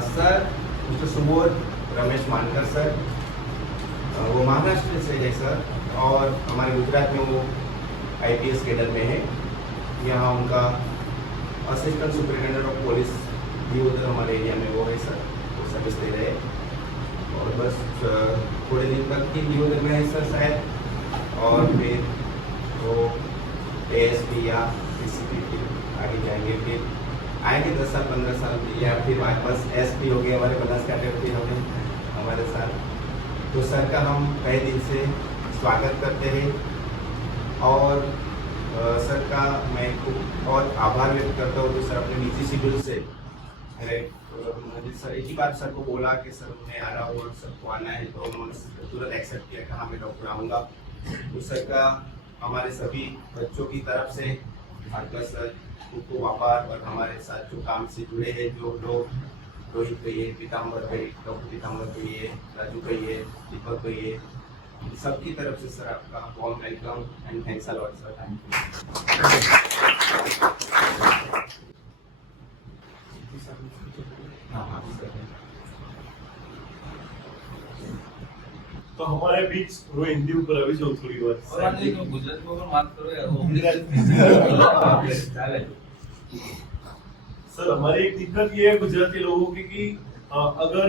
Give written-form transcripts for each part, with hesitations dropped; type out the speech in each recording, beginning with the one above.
Sir mister Subodh Ramesh मानकर sir, वो महाराष्ट्र से है सर, और हमारे गुजरात में वो IPS कैडर में है। यहाँ उनका असिस्टेंट सुपरिटेंडेंट ऑफ पुलिस भी उधर हमारे एरिया में वो है सर, वो सर्विस दे रहे हैं। और बस थोड़े दिन तक ही न्यू में है सर शायद, और फिर वो ASP या PCP आगे जाएंगे, फिर आएंगे 10 साल 15 साल, या फिर हमारे पास SP हो गए हमारे बनास कैटेगरी हमें हमारे साथ। तो सर का हम कई दिन से स्वागत करते हैं, और सर का मैं बहुत आभार व्यक्त करता हूँ कि सर अपने निजी शेड्यूल से मुझे सर एक ही बार सर को बोला कि सर मैं आ रहा हूँ और सबको आना है, तो उन्होंने तुरंत एक्सेप्ट किया कि हाँ मैं डॉक्टर आऊँगा। तो सर का हमारे सभी बच्चों की तरफ से आपका सर को आभार, और हमारे साथ जो काम से जुड़े हैं जो लोग रोहित कहिए, पीताम्बर कहिए, डॉक्टर पीताम्बर कहिए, राजू कहिए, दीपक कहिए, सबकी तरफ से सर आपका warm welcome and thanks a lot sir. तो हमारे बीच वो हिंदी ऊपर अभी जो थोड़ी बात गुजरात में बात करो यार, सर हमारी एक दिक्कत ये है गुजराती लोगों की कि अगर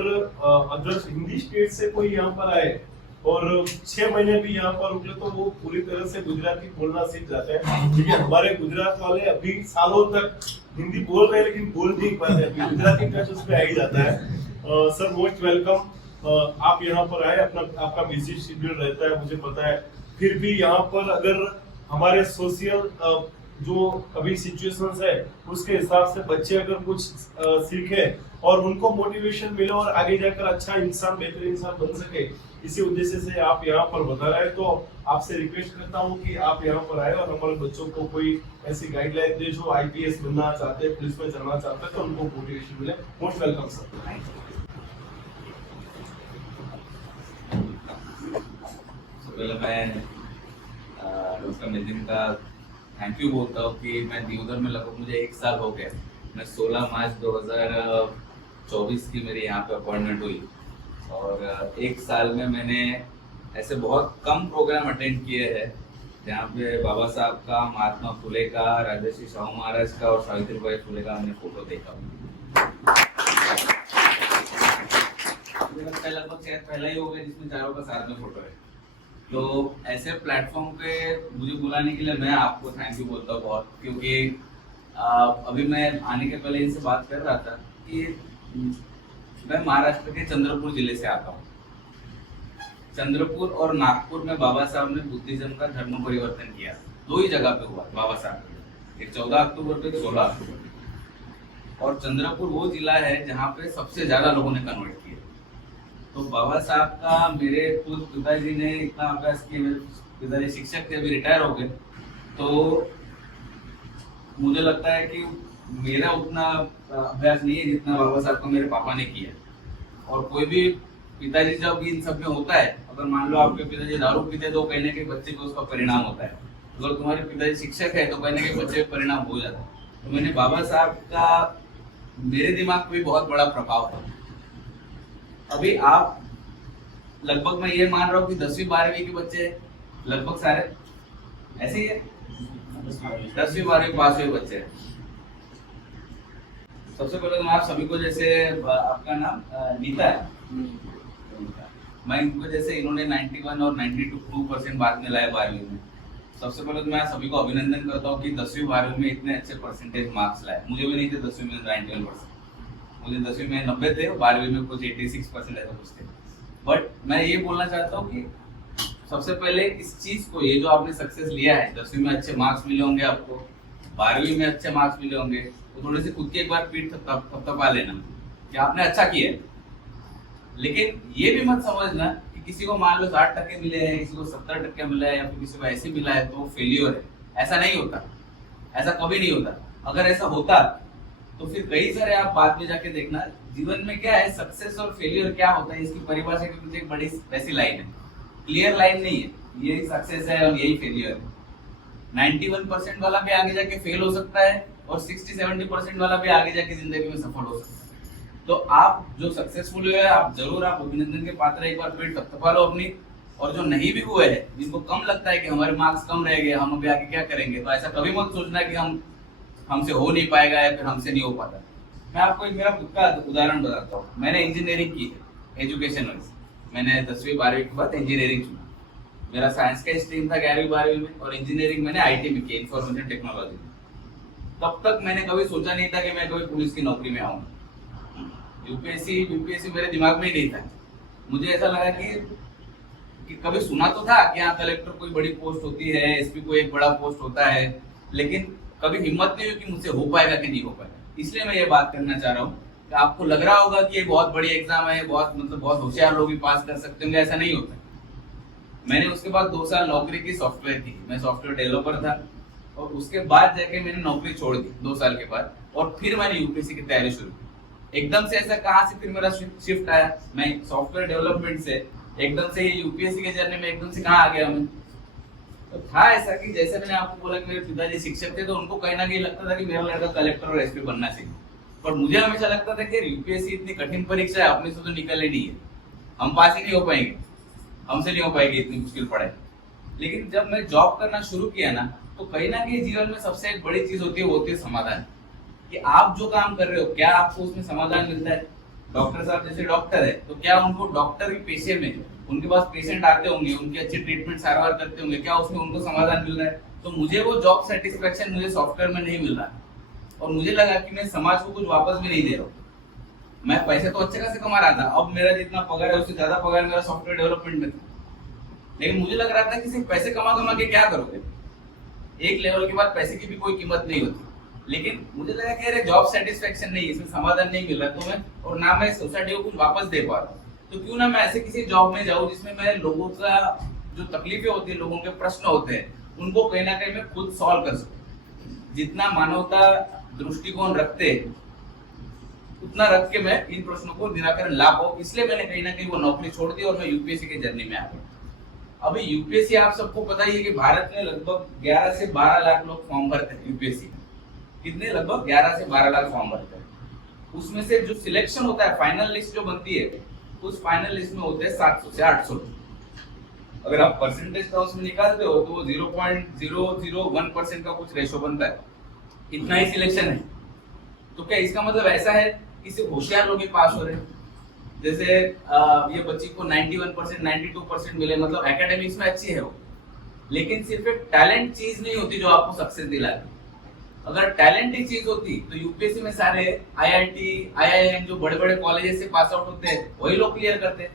अदर हिंदी स्टेट से कोई यहाँ पर आए और 6 महीने भी यहाँ पर रुके तो वो पूरी तरह से गुजराती बोलना सीख जाते हैं। क्योंकि हमारे गुजरात वाले अभी सालों तक हिंदी बोल रहे हैं लेकिन बोल नहीं पाते, अभी गुजराती टच उसमें आ ही जाता है। सर मोस्ट वेलकम, आप यहाँ पर आए, आपका बिजी शेड्यूल रहता है मुझे पता है, फिर भी यहाँ पर अगर हमारे सोशल जो अभी सिचुएशंस है उसके हिसाब से बच्चे अगर कुछ सीखे और उनको मोटिवेशन मिले और आगे जाकर अच्छा इंसान, बेहतर इंसान बन सके, इसी उद्देश्य से आप यहाँ पर बता रहे हैं। तो आपसे रिक्वेस्ट करता हूँ कि आप यहाँ पर आए और हमारे बच्चों को कोई ऐसी गाइडलाइन दे जो IPS बनना चाहते हैं, पुलिस में चलना चाहते हैं, तो उनको मोटिवेशन मिले। Most welcome sir. पहले मैं डॉक्टर नितिन का थैंक यू बोलता हूँ कि मैं दियोदर में लगभग मुझे 1 साल हो गया। मैं 16 मार्च 2024 की मेरी यहाँ पे अपॉइंटमेंट हुई, और 1 साल में मैंने ऐसे बहुत कम प्रोग्राम अटेंड किए हैं जहाँ पे बाबा साहब का, महात्मा फुले का, राजर्षि शाहू महाराज का और सावित्रीबाई फुले का हमने फोटो देखा। मुझे लगता है लगभग शायद पहला ही हो गया जिसमें चारों का साथ में फोटो है। तो ऐसे प्लेटफॉर्म पे मुझे बुलाने के लिए मैं आपको थैंक यू बोलता हूँ बहुत, क्योंकि अभी मैं आने के पहले इनसे बात कर रहा था कि मैं महाराष्ट्र के चंद्रपुर जिले से आता हूँ। चंद्रपुर और नागपुर में बाबा साहब ने बुद्धिज्म का धर्म परिवर्तन किया, 2 ही जगह पे हुआ बाबा साहब, एक 14 अक्टूबर पे, 16 अक्टूबर। और चंद्रपुर वो जिला है जहाँ पे सबसे ज्यादा लोगों ने कन्वर्ट किया। तो बाबा साहब का मेरे खुद पिताजी ने इतना अभ्यास किया, मेरे पिताजी शिक्षक थे, अभी रिटायर हो गए, तो मुझे लगता है कि मेरा उतना अभ्यास नहीं है जितना बाबा साहब को मेरे पापा ने किया। और कोई भी पिताजी जब इन सब में होता है, अगर मान लो आपके पिताजी दारू पीते तो कहीं ना कहीं बच्चे को उसका परिणाम होता है, अगर तुम्हारे पिताजी शिक्षक है तो कहीं ना कहीं बच्चे का परिणाम हो जाता है। तो मैंने बाबा साहब का मेरे दिमाग पे बहुत बड़ा प्रभाव था। अभी आप लगभग मैं ये मान रहा हूँ कि 10वीं 12वीं के बच्चे लगभग सारे ऐसे ही है, 10वीं 12वीं पास हुए बच्चे। सबसे पहले तो आप सभी को, जैसे आपका नाम नीता है, मैं इनको जैसे इन्होंने 91 और 92% बाद में लाया 12वीं में। सबसे पहले तो मैं सभी को अभिनंदन करता हूँ कि 10वीं 12वीं में इतने अच्छे परसेंटेज मार्क्स लाए। मुझे भी नहीं थे 10वीं में 91%, मुझे 10वीं में 90 थे, 12वीं में कुछ 86% ऐसा कुछ थे। बट मैं ये बोलना चाहता हूँ कि सबसे पहले इस चीज को, ये जो आपने सक्सेस लिया है, 10वीं में अच्छे मार्क्स मिले होंगे आपको, 12वीं में अच्छे मार्क्स मिले होंगे, तो थोड़े से खुद की एक बार पीठ थपथपा लेना कि आपने अच्छा किया है। लेकिन ये भी मत समझना कि किसी को मान लो 60% मिले हैं, किसी को 70% मिला है, या फिर किसी को ऐसे मिला है तो फेलियर है। ऐसा नहीं होता, ऐसा कभी नहीं होता। अगर ऐसा होता तो फिर कई सारे आप बाद में जाके देखना, जीवन में क्या है, सक्सेस और फेलियर क्या होता है, इसकी परिभाषा के पीछे एक बड़ी वैसी लाइन है, क्लियर लाइन नहीं है, यही सक्सेस है और यही फेलियर है। 91% वाला भी आगे जाके फेल हो सकता है और 60-70% वाला भी आगे जाके जिंदगी में सफल हो सकता है। तो आप जो सक्सेसफुल हुए हैं, आप जरूर आप अभिनंदन के पात्र, एक बार पेट थपथपा लो अपनी। और जो नहीं भी हुए हैं, जिनको कम लगता है कि हमारे मार्क्स कम रह गए, हम अभी आगे क्या करेंगे, तो ऐसा कभी मत सोचना कि हमसे हो नहीं पाएगा या फिर हमसे नहीं हो पाता। मैं आपको एक मेरा खुद का उदाहरण बताता हूँ। मैंने इंजीनियरिंग की है, एजुकेशन वाइज। मैंने 10वीं 12वीं के बाद इंजीनियरिंग चुना। मेरा साइंस का स्ट्रीम था 11वीं 12वीं में, और इंजीनियरिंग मैंने IT में की, इंफॉर्मेशन टेक्नोलॉजी में। तब तक मैंने कभी सोचा नहीं था कि मैं कभी पुलिस की नौकरी में आऊंगा। यूपीएससी मेरे दिमाग में ही नहीं था। मुझे ऐसा लगा कि कभी सुना तो था कि हाँ कलेक्टर कोई बड़ी पोस्ट होती है, एसपी कोई एक बड़ा पोस्ट होता है, लेकिन कभी हिम्मत नहीं हुई कि मुझसे हो पाएगा कि नहीं हो पाएगा। इसलिए मैं ये बात करना चाह रहा हूँ कि आपको लग रहा होगा कि ये बहुत बड़ी एग्जाम है, बहुत होशियार लोग ही पास कर सकते होंगे, ऐसा नहीं होता। मैंने उसके बाद 2 साल नौकरी की, सॉफ्टवेयर की। मैं सॉफ्टवेयर डेवलपर था, और उसके बाद जाके मैंने नौकरी छोड़ दी 2 साल के बाद, और फिर मैंने यूपीएससी की तैयारी शुरू की। एकदम से ऐसा कहाँ से फिर मेरा शिफ्ट आया, मैं सॉफ्टवेयर डेवलपमेंट से एकदम से यूपीएससी के जर्नी में एकदम से कहाँ आ गया मैं। तो था ऐसा कि जैसे मैंने आपको बोला कि मेरे पिताजी शिक्षक थे, तो उनको कहीं ना कहीं लगता था कि मेरा लड़का कलेक्टर और एसपी बनना चाहिए। पर मुझे हमेशा लगता था कि यूपीएससी इतनी कठिन परीक्षा है, अपने से तो निकलनी नहीं है, हम पास ही नहीं हो पाएंगे, हमसे नहीं हो पाएगी इतनी मुश्किल पढ़ाई। लेकिन जब मैं जॉब करना शुरू किया ना, तो कहीं ना कहीं जीवन में सबसे एक बड़ी चीज होती है, वो होती है समाधान। कि आप जो काम कर रहे हो, क्या आपको उसमें समाधान मिलता है। डॉक्टर साहब जैसे डॉक्टर है, तो क्या उनको डॉक्टर के पेशे में उनके पास पेशेंट आते होंगे, उनकी अच्छी ट्रीटमेंट सारवार करते होंगे, क्या उसमें उनको समाधान मिल रहा है। तो मुझे वो जॉब सेटिस्फेक्शन मुझे सॉफ्टवेयर में नहीं मिल रहा, और मुझे लगा कि मैं समाज को कुछ वापस भी नहीं दे रहा हूँ। मैं पैसे तो अच्छे खासे कमा रहा था, अब मेरा जितना पगार है उससे ज्यादा पगार मेरा सॉफ्टवेयर डेवलपमेंट में था, लेकिन मुझे लग रहा था कि सिर्फ पैसे कमा के क्या करोगे, एक लेवल के बाद पैसे की भी कोई कीमत नहीं होती। लेकिन मुझे लगा कि अरे जॉब सेटिस्फेक्शन नहीं, इसमें समाधान नहीं मिल रहा, तो मैं और ना मैं सोसाइटी को कुछ वापस दे पा रहा हूँ, तो क्यों ना मैं ऐसे किसी जॉब में जाऊँ जिसमें मैं लोगों का जो तकलीफें होती है, लोगों के प्रश्न होते हैं, उनको कहीं ना कहीं मैं खुद सॉल्व कर सकूं। जितना मानवता दृष्टिकोण रखते उतना रख के मैं इन प्रश्नों को निराकरण ला पाऊं, इसलिए मैंने कहीं ना कहीं वो नौकरी छोड़ दी और मैं यूपीएससी के जर्नी में आ गया। अभी यूपीएससी आप सबको पता ही है कि भारत में लगभग 11 से 12 लाख लोग फॉर्म भरते हैं यूपीएससी में। कितने? लगभग 11 से 12 लाख फॉर्म भरते हैं। उसमें से जो सिलेक्शन होता है, फाइनल लिस्ट जो बनती है, उस फाइनल लिस्ट में होते हैं 700 से 800 लोग। अगर आप परसेंटेज टर्म्स में निकालते हो तो 0.001% का कुछ रेशो बनता है, इतना ही सिलेक्शन है। तो क्या इसका मतलब ऐसा है कि सिर्फ होशियार लोग ही पास हो रहे हैं? जैसे ये बच्ची को 91%, 92% मिले, मतलब एकेडमिक्स में अच्छी है वो, लेकिन सिर्फ एक टैलेंट चीज नहीं होती जो आपको सक्सेस दिलाती। अगर टैलेंट ही चीज होती तो यूपीएससी में सारे आईआईटी, आईआईएम जो बड़े बड़े कॉलेजेस से पास आउट होते हैं वही लोग क्लियर करते।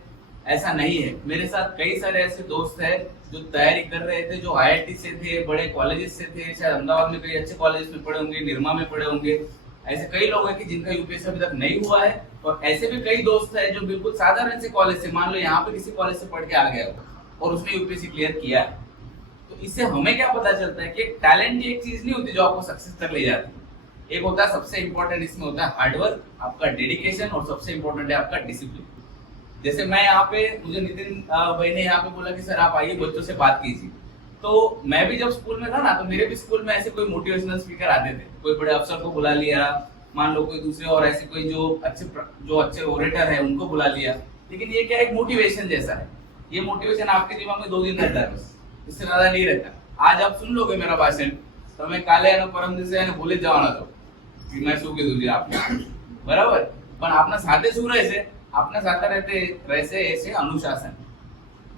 ऐसा नहीं है। मेरे साथ कई सारे ऐसे दोस्त हैं जो तैयारी कर रहे थे, जो आईआईटी से थे, बड़े कॉलेजेस से थे, शायद अहमदाबाद में कई अच्छे कॉलेज में पढ़े होंगे, निर्मा में पढ़े होंगे। ऐसे कई लोग हैं कि जिनका यूपीएससी अभी तक नहीं हुआ है, और ऐसे भी कई दोस्त हैं जो बिल्कुल साधारण से कॉलेज से, मान लो यहाँ पे किसी कॉलेज से पढ़ के आ गया और उसने यूपीएससी क्लियर किया है। तो इससे हमें क्या पता चलता है कि टैलेंट एक चीज नहीं होती जो आपको सक्सेस तक ले जाती है। एक होता है सबसे इंपॉर्टेंट, इसमें होता है हार्डवर्क, आपका डेडिकेशन, और सबसे इंपॉर्टेंट है आपका डिसिप्लिन। जैसे मैं यहाँ पे, मुझे नितिन भाई ने यहाँ पे बोला कि सर आप आइए बच्चों से बात कीजिए, तो मैं भी जब स्कूल में था ना, तो मेरे भी स्कूल में ऐसे कोई मोटिवेशनल स्पीकर आते थे, कोई बड़े अफसर को बुला लिया, मान लो कोई दूसरे और ऐसे कोई जो अच्छे ओरेटर है उनको बुला लिया। लेकिन ये क्या, एक मोटिवेशन जैसा है। ये मोटिवेशन आपके दिमाग में 2 दिन रहता है बस, इससे ज्यादा नहीं रहता। आज आप सुन लोगे मेरा भाषण, तो मैं काले परम दिवसे बोले जवाना तो कि मैं શું કીધું છે आपने, बराबर। પણ આપના સાથે શું રહેશે? આપના સાથે રહેશે છે અનુશાસન,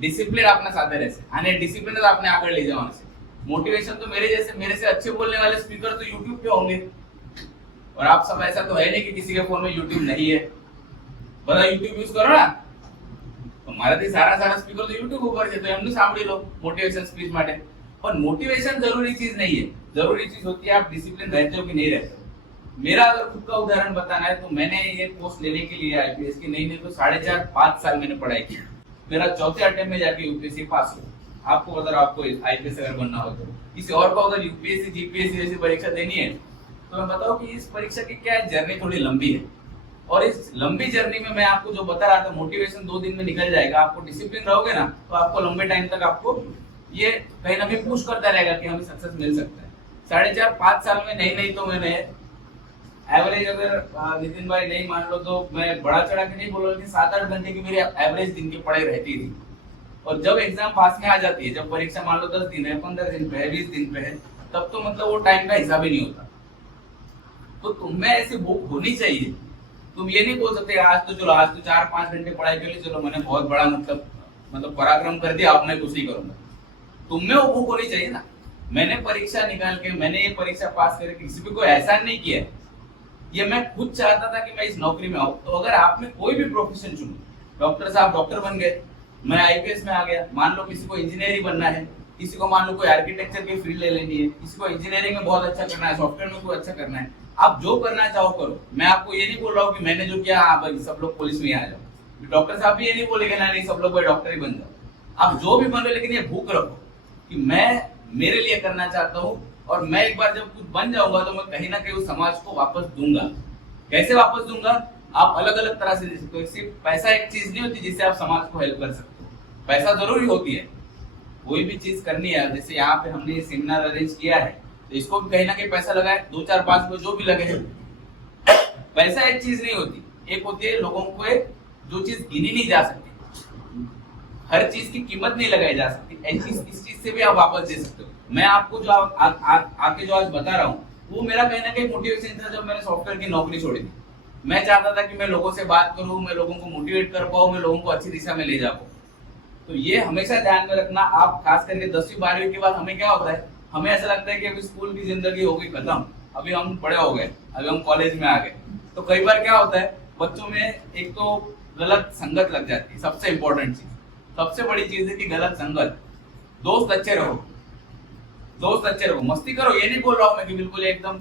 ડિસિપ્લિન આપના સાથે રહેશે, અને ડિસિપ્લિન જ આપને આગળ લઈ જવાનું છે। मोटिवेशन तो मेरे से अच्छे बोलने वाले स्पीकर तो यूट्यूब पे होंगे, और आप सब ऐसा तो है नहीं कि किसी के फोन में यूट्यूब नहीं है। બધા यूट्यूब यूज करो ना, तो મારાથી સારા સ્પીકર તો यूट्यूब ઉપર છે, તો એમનું સાંભળી લો મોટિવેશન સ્પીચ માટે। पर मोटिवेशन जरूरी चीज नहीं है, जरूरी चीज होती है आप डिसिप्लिन रहते हो कि नहीं रहते हो। मेरा अगर खुद का उदाहरण बताना है, तो मैंने ये पोस्ट लेने के लिए आईपीएस की नहीं तो 4.5-5 साल मैंने पढ़ाई की। मेरा 4थे अटेम्प्ट में जाके यूपीएससी पास हुआ। आपको अगर आपको आईपीएस अगर बनना हो तो, किसी और को अगर यूपीएससी जीपीएससी जैसी परीक्षा देनी है, तो मैं बताऊं कि इस परीक्षा की क्या है, जर्नी थोड़ी लंबी है। और इस लंबी जर्नी में मैं आपको जो बता रहा था, मोटिवेशन 2 दिन में निकल जाएगा। आपको डिसिप्लिन रहोगे ना, तो आपको लंबे टाइम तक आपको ये कहीं ना कहीं पुश करता रहेगा कि हमें सक्सेस मिल सकता है। 4.5-5 साल में नहीं तो मैंने एवरेज अगर नितिन भाई नहीं मान लो तो मैं बड़ा चढ़ा के नहीं बोल रहा कि 7-8 घंटे की मेरी एवरेज दिन की पढ़ाई रहती थी। और जब एग्जाम पास में आ जाती है, जब परीक्षा मान लो 10 दिन है, 15 दिन पे है, 20 दिन पे है, तब तो मतलब वो टाइम का हिसाब ही नहीं होता। तो तुम्हें ऐसी भूख होनी चाहिए। तुम ये नहीं बोल सकते आज तो चलो आज तो 4-5 घंटे पढ़ाई कर ली, चलो मैंने बहुत बड़ा मतलब पराक्रम कर दिया, अब मैं कुछ नहीं करूंगा। तुम्हें वो भूख होनी चाहिए ना। मैंने परीक्षा निकाल के, मैंने ये परीक्षा पास करके किसी पे कोई एहसान नहीं किया है। ये मैं खुद चाहता था कि मैं इस नौकरी में आऊं। तो अगर आपने कोई भी प्रोफेशन चुना, डॉक्टर साहब डॉक्टर बन गए, मैं आईपीएस में आ गया, मान लो किसी को इंजीनियरिंग बनना है, किसी को मान लो कोई आर्किटेक्चर की फील्ड ले लेनी है, किसी को इंजीनियरिंग में बहुत अच्छा करना है, सॉफ्टवेयर में कोई अच्छा करना है, आप जो करना चाहो करो। मैं आपको ये नहीं बोल रहा हूँ कि मैंने जो किया हाँ भाई सब लोग पुलिस में आ जाओ। डॉक्टर साहब भी ये नहीं बोलेंगे ना नहीं सब लोग भाई डॉक्टर ही बन जाओ। आप जो भी बन रहे, लेकिन ये भूख रखो कि मैं मेरे लिए करना चाहता हूँ, और मैं एक बार जब कुछ बन जाऊंगा तो मैं कहीं ना कहीं उस समाज को वापस दूंगा। कैसे वापस दूंगा? आप अलग अलग तरह से दे सकते हो। सिर्फ पैसा एक चीज नहीं होती जिससे आप समाज को हेल्प कर सकते हो। पैसा जरूरी होती है, कोई भी चीज करनी है। जैसे यहाँ पे हमने सेमिनार अरेंज किया है, तो इसको भी कहीं ना कहीं पैसा लगा है, 2, 4, 5 को जो भी लगे हैं। पैसा एक चीज नहीं होती, एक होती है लोगों को जो चीज गिनी नहीं जा सकती, हर चीज की कीमत नहीं लगाई जा सकती, इस चीज से भी आप वापस दे सकते हो। मैं आपको जो आके जो आज बता रहा हूँ, वो मेरा कहीं ना कहीं मोटिवेशन था जब मैंने सॉफ्टवेयर की नौकरी छोड़ी थी। मैं चाहता था कि मैं लोगों से बात करूं, मैं लोगों को मोटिवेट कर पाऊं, मैं लोगों को अच्छी दिशा में ले जा पाऊं। तो ये हमेशा ध्यान में रखना। आप खास करके 10वीं 12वीं के बाद हमें क्या होता है, हमें ऐसा लगता है कि अभी स्कूल की जिंदगी हो गई खत्म, अभी हम बड़े हो गए, अभी हम कॉलेज में आ गए। तो कई बार क्या होता है, बच्चों में एक तो गलत संगत लग जाती है। सबसे इंपॉर्टेंट चीज, सबसे बड़ी चीज है कि गलत संगत। दोस्त अच्छे रहो, दोस्त अच्छे रहो, मस्ती करो। ये नहीं बोल रहा हूँ मैं कि बिल्कुल एकदम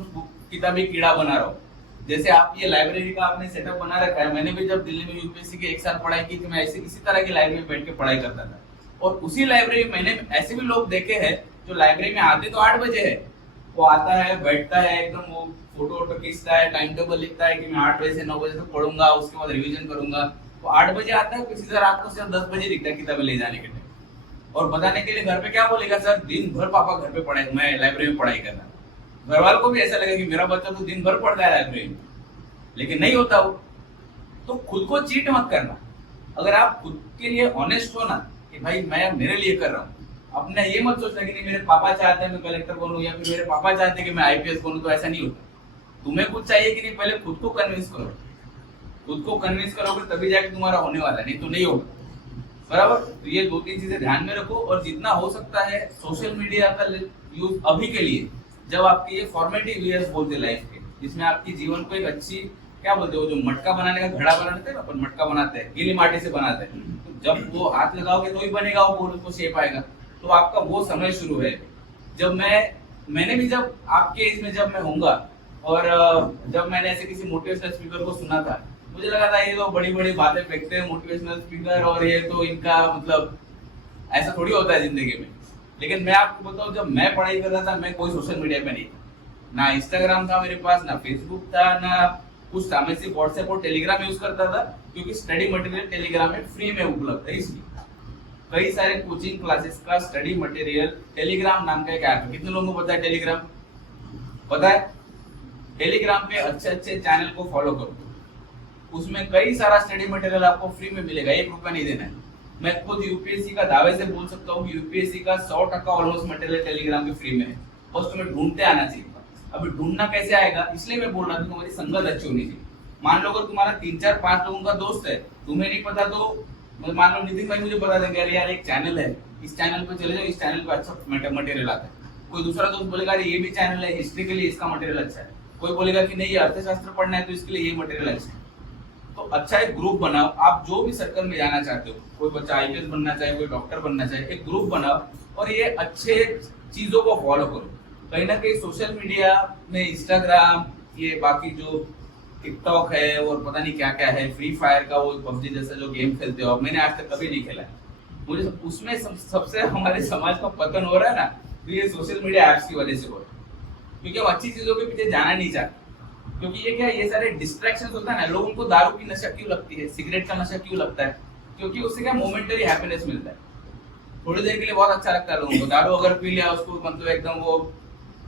किताबी कीड़ा बना रहा हूँ। जैसे आप ये लाइब्रेरी का आपने सेटअप बना रखा है, मैंने भी जब दिल्ली में यूपीएससी के 1 साल पढ़ाई की थी, मैं ऐसे इसी तरह की लाइब्रेरी में बैठ के पढ़ाई करता था। और उसी लाइब्रेरी में मैंने ऐसे भी लोग देखे हैं जो लाइब्रेरी में आते तो 8 बजे है, वो आता है, बैठता है, एकदम वो फोटो वोटो खींचता है, टाइम टेबल लिखता है कि मैं 8 बजे से 9 बजे तक पढ़ूंगा, उसके बाद रिविजन करूंगा। वो 8 बजे आता है, किसी तरह आपको सिर्फ 10 बजे दिखता है किताबें ले जाने के लिए। और बताने के लिए घर पे क्या बोलेगा, सर दिन भर पापा घर पे पढ़ाई, मैं लाइब्रेरी में पढ़ाई करना। घर वालों को भी ऐसा लगेगा कि मेरा बच्चा तो दिन भर पढ़ता है लाइब्रेरी में, लेकिन नहीं होता वो। तो खुद को चीट मत करना। अगर आप खुद के लिए ऑनेस्ट हो ना कि भाई मैं मेरे लिए कर रहा हूँ, अपने ये मत सोचना कि नहीं मेरे पापा चाहते हैं मैं कलेक्टर बनूं, या फिर मेरे पापा चाहते हैं कि मैं आईपीएस बनूं, तो ऐसा नहीं होता। तुम्हें कुछ चाहिए कि नहीं, पहले खुद को कन्विंस करो। खुद को कन्विंस करोगे तभी जाके तुम्हारा होने वाला, नहीं तो नहीं होगा। बराबर? तो ये 2-3 चीजें ध्यान में रखो। और जितना हो सकता है सोशल मीडिया का यूज अभी के लिए, जब आपके ये फॉर्मेटिव ईयर्स बोलते लाइफ के, जिसमें आपकी जीवन को एक अच्छी क्या बोलते हो, जो मटका बनाने का घड़ा बनाते हैं ना, अपन मटका बनाते हैं गीली माटी से बनाते हैं, तो जब वो हाथ लगाओगे तो ही बनेगा वो, उसको शेप आएगा। तो आपका वो समय शुरू है। जब मैंने भी जब आपके एज में जब मैं होऊंगा, और जब मैंने ऐसे किसी मोटिवेशनल स्पीकर को सुना था, मुझे लगा था ये तो बड़ी बड़ी बातें फेंकते हैं मोटिवेशनल स्पीकर, और ये तो इनका मतलब ऐसा थोड़ी होता है जिंदगी में। लेकिन मैं आपको बताऊं, जब मैं पढ़ाई कर रहा था, मैं कोई सोशल मीडिया पे नहीं था, ना इंस्टाग्राम था मेरे पास, ना फेसबुक था, ना कुछ था। मैं सिर्फ व्हाट्सएप और टेलीग्राम यूज करता था, क्योंकि स्टडी मटेरियल टेलीग्राम में फ्री में उपलब्ध है। इसलिए कई सारे कोचिंग क्लासेस का स्टडी मटेरियल टेलीग्राम नाम का एक ऐप है। कितने लोगों को पता है टेलीग्राम? पता है? टेलीग्राम पे अच्छे अच्छे चैनल को फॉलो करो, उसमें कई सारा स्टडी मटेरियल आपको फ्री में मिलेगा, 1 रुपया नहीं देना है। मैं खुद यूपीएससी का दावे से बोल सकता हूँ कि यूपीएससी का 100% ऑलमोस्ट मटेरियल टेलीग्राम पे फ्री में है। बस तुम्हें ढूंढते आना चाहिए। अभी ढूंढना कैसे आएगा, इसलिए मैं बोल रहा था तुम्हारी संगत अच्छी होनी चाहिए। मान लो अगर तुम्हारा 3, 4, 5 लोगों का दोस्त है, तुम्हें नहीं पता, तो मान लो नितिन भाई मुझे बता देंगे, अरे यार एक चैनल है, इस चैनल पे चले जाओ, इस चैनल पे अच्छा मटेरियल आता है। कोई दूसरा दोस्त बोलेगा अरे ये भी चैनल है, हिस्ट्री के लिए इसका मटेरियल अच्छा है। कोई बोलेगा कि नहीं ये अर्थशास्त्र पढ़ना है तो इसके लिए ये मटेरियल अच्छा है। तो अच्छा एक ग्रुप बनाओ। आप जो भी सर्कल में जाना चाहते हो, कोई बच्चा आईपीएस बनना चाहे, कोई डॉक्टर बनना चाहे, एक ग्रुप बनाओ और ये अच्छे चीजों को फॉलो करो। कहीं ना कहीं सोशल मीडिया में इंस्टाग्राम, ये बाकी जो टिकटॉक है और पता नहीं क्या क्या है, फ्री फायर का वो पबजी जैसा जो गेम खेलते हो, मैंने आज तक कभी नहीं खेला है। मुझे उसमें सबसे हमारे समाज का पतन हो रहा है ना, तो ये सोशल मीडिया एप्स की वजह से हो रहा है, क्योंकि हम अच्छी चीजों के पीछे जाना नहीं चाहते। क्योंकि ये क्या, ये सारे डिस्ट्रैक्शंस होता है ना। लोगों को दारू की नशा क्यों लगती है, सिगरेट का नशा क्यों लगता है? क्योंकि उससे क्या मोमेंटरी हैप्पीनेस मिलता है, थोड़ी देर के लिए बहुत अच्छा लगता है लोगों को। दारू अगर पी लिया उसको मतलब एकदम वो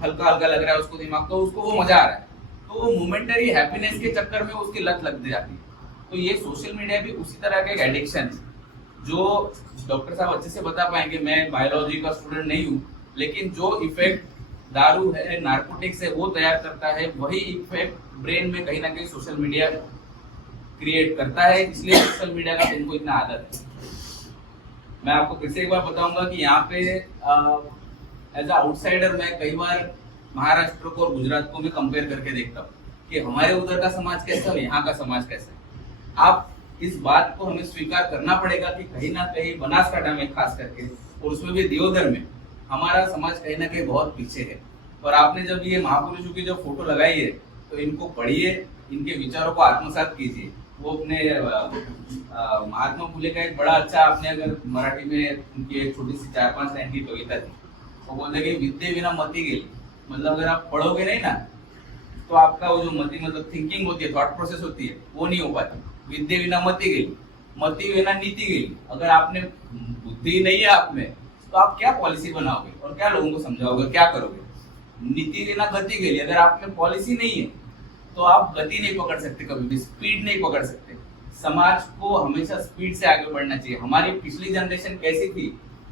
हल्का हल्का लग रहा है उसको दिमाग, तो उसको वो मजा आ रहा है। तो वो मोमेंटरी हैप्पीनेस के चक्कर में उसकी लत लग जाती है। तो ये सोशल मीडिया भी उसी तरह का एक एडिक्शन है जो डॉक्टर साहब अच्छे से बता पाएंगे। मैं बायोलॉजी का स्टूडेंट नहीं हूँ, लेकिन जो इफेक्ट दारू है, नार्कोटिक्स है, वो तैयार करता है, वही इफेक्ट ब्रेन में कहीं ना कहीं सोशल मीडिया क्रिएट करता है। इसलिए सोशल मीडिया का इनको इतना आदत है। मैं आपको फिर से एक बार बताऊंगा कि यहाँ पे एज आउटसाइडर मैं कई बार महाराष्ट्र को और गुजरात को मैं कंपेयर करके देखता हूँ कि हमारे उधर का समाज कैसा है, यहाँ का समाज कैसा है। आप इस बात को हमें स्वीकार करना पड़ेगा कि कहीं ना कहीं बनासकांठा में खास करके, और उसमें भी दियोदर में, हमारा समाज कहीं ना कहीं बहुत पीछे है। और आपने जब ये महापुरुषों की जो फोटो लगाई है तो इनको पढ़िए, इनके विचारों को आत्मसात कीजिए। वो अपने महात्मा फुले का एक बड़ा अच्छा, आपने अगर मराठी में उनकी एक छोटी सी 4-5 लाइन की कविता थी, वो बोलते कि विद्ये विना मति गेली। मतलब अगर आप पढ़ोगे नहीं ना तो आपका वो जो मति मतलब थिंकिंग होती है, थॉट प्रोसेस होती है, वो नहीं हो पाती। विद्ये विना मति गेली, मति विना नीति गेली। अगर आपने बुद्धि नहीं है आप में तो आप क्या पॉलिसी बनाओगे और क्या लोगों को समझाओगे, क्या करोगे। नीति विना गति गेली, अगर आप में पॉलिसी नहीं है तो आप गति नहीं पकड़ सकते, कभी भी स्पीड नहीं पकड़ सकते। समाज को हमेशा स्पीड से आगे बढ़ना चाहिए। हमारी पिछली जनरेशन कैसी थी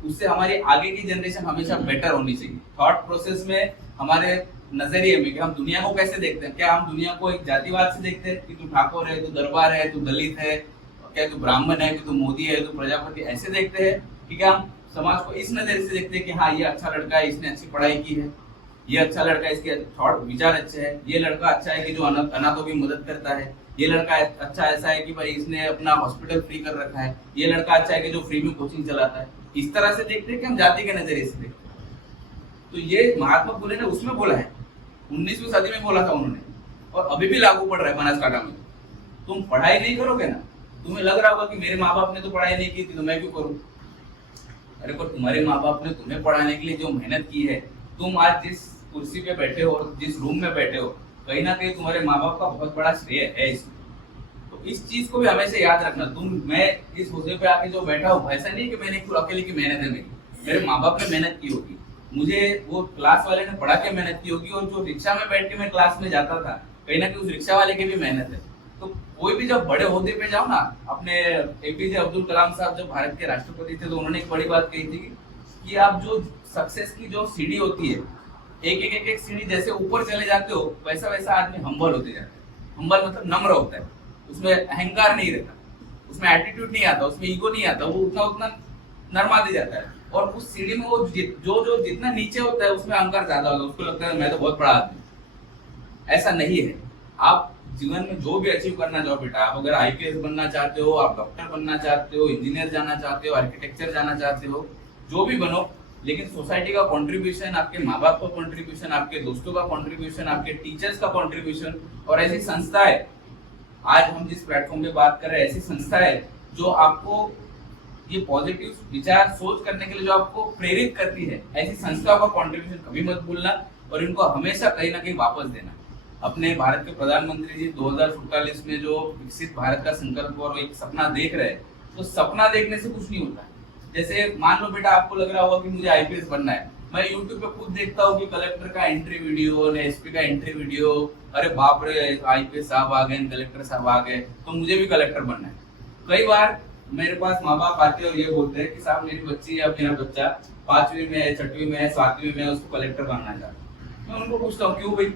उससे हमारी आगे की जनरेशन हमेशा बेटर होनी चाहिए। थॉट प्रोसेस में, हमारे नजरिए में कि हम दुनिया को कैसे देखते हैं। क्या हम दुनिया को एक जातिवाद से देखते हैं कि तू ठाकुर है, तू दरबार है, तू दलित है, क्या तू ब्राह्मण है, कि तू मोदी है, तू प्रजापति, ऐसे देखते हैं कि क्या हम समाज को इस नजरिए से देखते हैं कि हाँ ये अच्छा लड़का है, इसने अच्छी पढ़ाई की है, ये अच्छा लड़का है, इसके थॉट विचार अच्छे हैं, ये लड़का अच्छा है कि जो अनाथों की मदद करता है, ये लड़का अच्छा ऐसा है कि भाई इसने अपना हॉस्पिटल फ्री कर रखा है, ये लड़का अच्छा है कि जो फ्री में कोचिंग चलाता है। इस तरह से देखते हैं कि हम जाति के नजरिए से देखते हैं। तो ये महात्मा फुले ने उसमें बोला है, 19वीं सदी में बोला था उन्होंने, और अभी भी लागू पड़ रहा है बनासकांठा में। तुम पढ़ाई नहीं करोगे ना, तुम्हें लग रहा होगा कि मेरे माँ बाप ने तो पढ़ाई नहीं की थी तो मैं क्यों करूं। अरे पर तुम्हारे माँ बाप ने तुम्हें पढ़ाने के लिए जो मेहनत की है, तुम आज जिस कुर्सी पे बैठे हो और जिस रूम में बैठे हो, कहीं ना कहीं तुम्हारे माँ बाप का बहुत बड़ा श्रेय है इसमें। तो इस चीज को भी हमेशा याद रखना। मैं इस हुद्दे पे आके जो बैठा हूँ, ऐसा नहीं कि मैंने अकेले की मेहनत है मेरी, मेरे माँ बाप ने मेहनत की होगी, मुझे वो क्लास वाले ने पढ़ा के मेहनत की होगी, और जो रिक्शा में बैठ के मैं क्लास में जाता था, कहीं ना कहीं उस रिक्शा वाले की भी मेहनत है। तो कोई भी जब बड़े ओहदे पे जाओ ना, अपने एपीजे अब्दुल कलाम साहब जब भारत के राष्ट्रपति थे तो उन्होंने एक बड़ी बात कही थी कि आप जो सक्सेस की जो सीढ़ी होती है, एक सीढ़ी जैसे ऊपर चले जाते हो वैसा वैसा आदमी हम्बल होते जाता है। हम्बल मतलब नम्र होता है, उसमें अहंकार नहीं रहता, उसमें एटीट्यूड नहीं आता, उसमें ईगो नहीं आता, वो उतना उतना नरमाते जाता है। और उस सीढ़ी में वो जो जितना नीचे होता है उसमें अहंकार ज्यादा होता है, उसको लगता है मैं तो बहुत बड़ा आदमी। ऐसा नहीं है। आप जीवन में जो भी अचीव करना चाहो बेटा, आप अगर आईपीएस बनना चाहते हो, आप डॉक्टर बनना चाहते हो, इंजीनियर जाना चाहते हो, आर्किटेक्चर जाना चाहते हो, जो भी बनो, लेकिन सोसाइटी का कंट्रीब्यूशन, आपके माँ बाप का कंट्रीब्यूशन, आपके दोस्तों का कंट्रीब्यूशन, आपके टीचर्स का कंट्रीब्यूशन, और ऐसी संस्थाएं, आज हम जिस प्लेटफॉर्म पे बात कर रहे हैं, ऐसी संस्थाएं जो आपको ये पॉजिटिव विचार सोच करने के लिए जो आपको प्रेरित करती है, ऐसी संस्थाओं का कंट्रीब्यूशन कभी मत भूलना, और इनको हमेशा कहीं ना कहीं वापस देना। अपने भारत के प्रधानमंत्री जी 2047 में जो विकसित भारत का संकल्प और एक सपना देख रहे हैं, तो सपना देखने से कुछ नहीं होता। जैसे मान लो बेटा आपको लग रहा होगा कि मुझे आईपीएस बनना है, मैं यूट्यूब पे खुद देखता हूँ कि कलेक्टर का एंट्री वीडियो, एसपी का एंट्री वीडियो, अरे बाप रे आईपीएस साहब आ गए, कलेक्टर साहब आ गए, तो मुझे भी कलेक्टर बनना है। कई बार मेरे पास माँ बाप आते हैं और ये बोलते हैं कि साहब मेरी बच्ची या मेरा बच्चा 5वीं में है, 6वीं में है, 7वीं में है, उसको कलेक्टर बनना चाहता है। मैं उनको पूछता हूँ क्यों भाई,